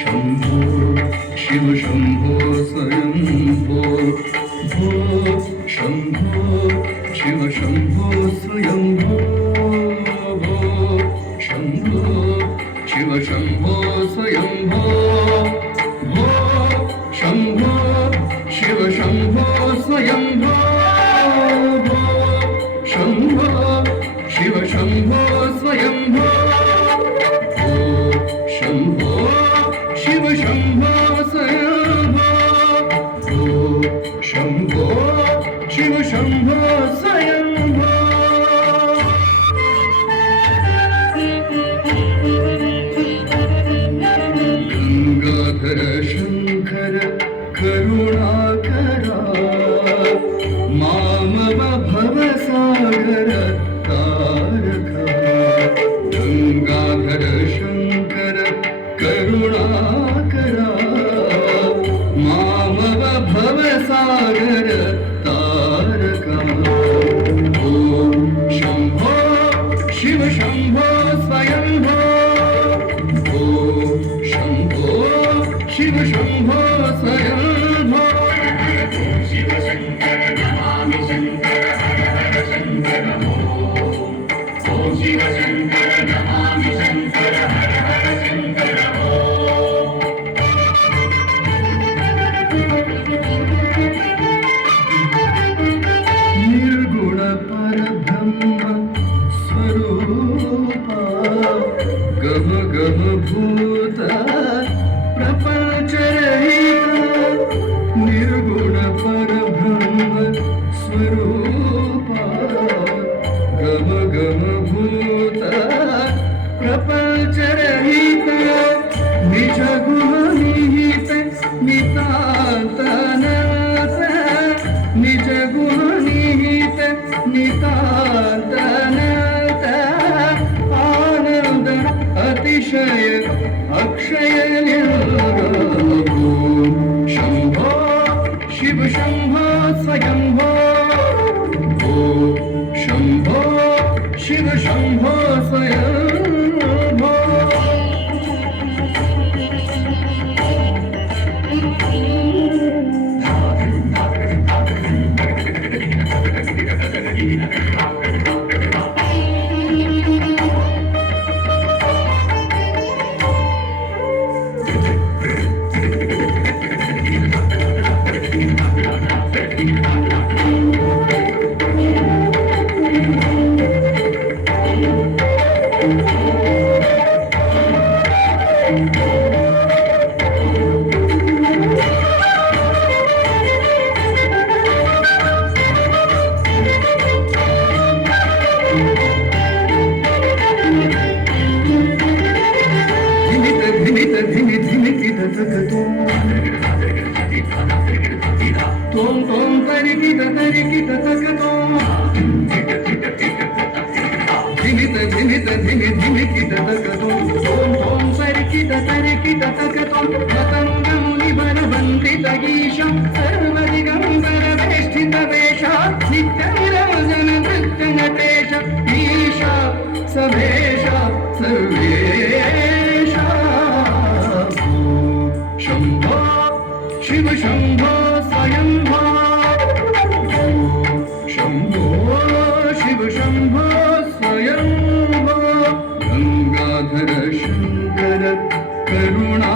शंभो शिव शंभो स्वयंभो भो शंभो शिव शंभो स्वयंभो भो शंभो शिव शंभो स्वयंभो भो शंभो शिव शंभो स्वयंभो भो शंभो शिव शंभो स्वयंभो भो शंभो शिव शंभो स्वयंभो भो शंभो शिव शंभो स्वयंभो गंगाधर शंकर करुणाकरा मामव भवसागर तारका गंगाधर शंकर करुणाकरा मामव भवसागर तारका ओम शंभो शिव शंभो स्वयंभो ओम शंभो शिव शंभो स्वयंभो शिव शंकर नमामि शंकर हर हर शंकर ओम शिव शंकर नमामि शंकर हर हर शंकर निर्गुण परब्रह्म स्वरूपा गम गम भूत प्रपंच निर्गुण परब्रह्म स्वरूपा गम गम भूत प्रपंच रहित निज गुण निहित नितांत अनंत निज गुण निहित नितांत अनंत आनंद अतिशय अक्षय शंभो शिव शंभो स्वयंभो भो Shambho Shiv Shambho Swayambho Tom tom tarikita tarikita takatom Dhimita dhimita dhimi dhimikita takatom Tom tom tarikita tarikita takatom Matanga muni vanavandita gisham Sarvadigambar veshtita vesha Nityaviramajana nritya natesha Isha sabesha sarvesha Shambho Shiva Shambho Swayambho Shambho Shiv Shambho Swayambho Gangadhar Shankar करुणा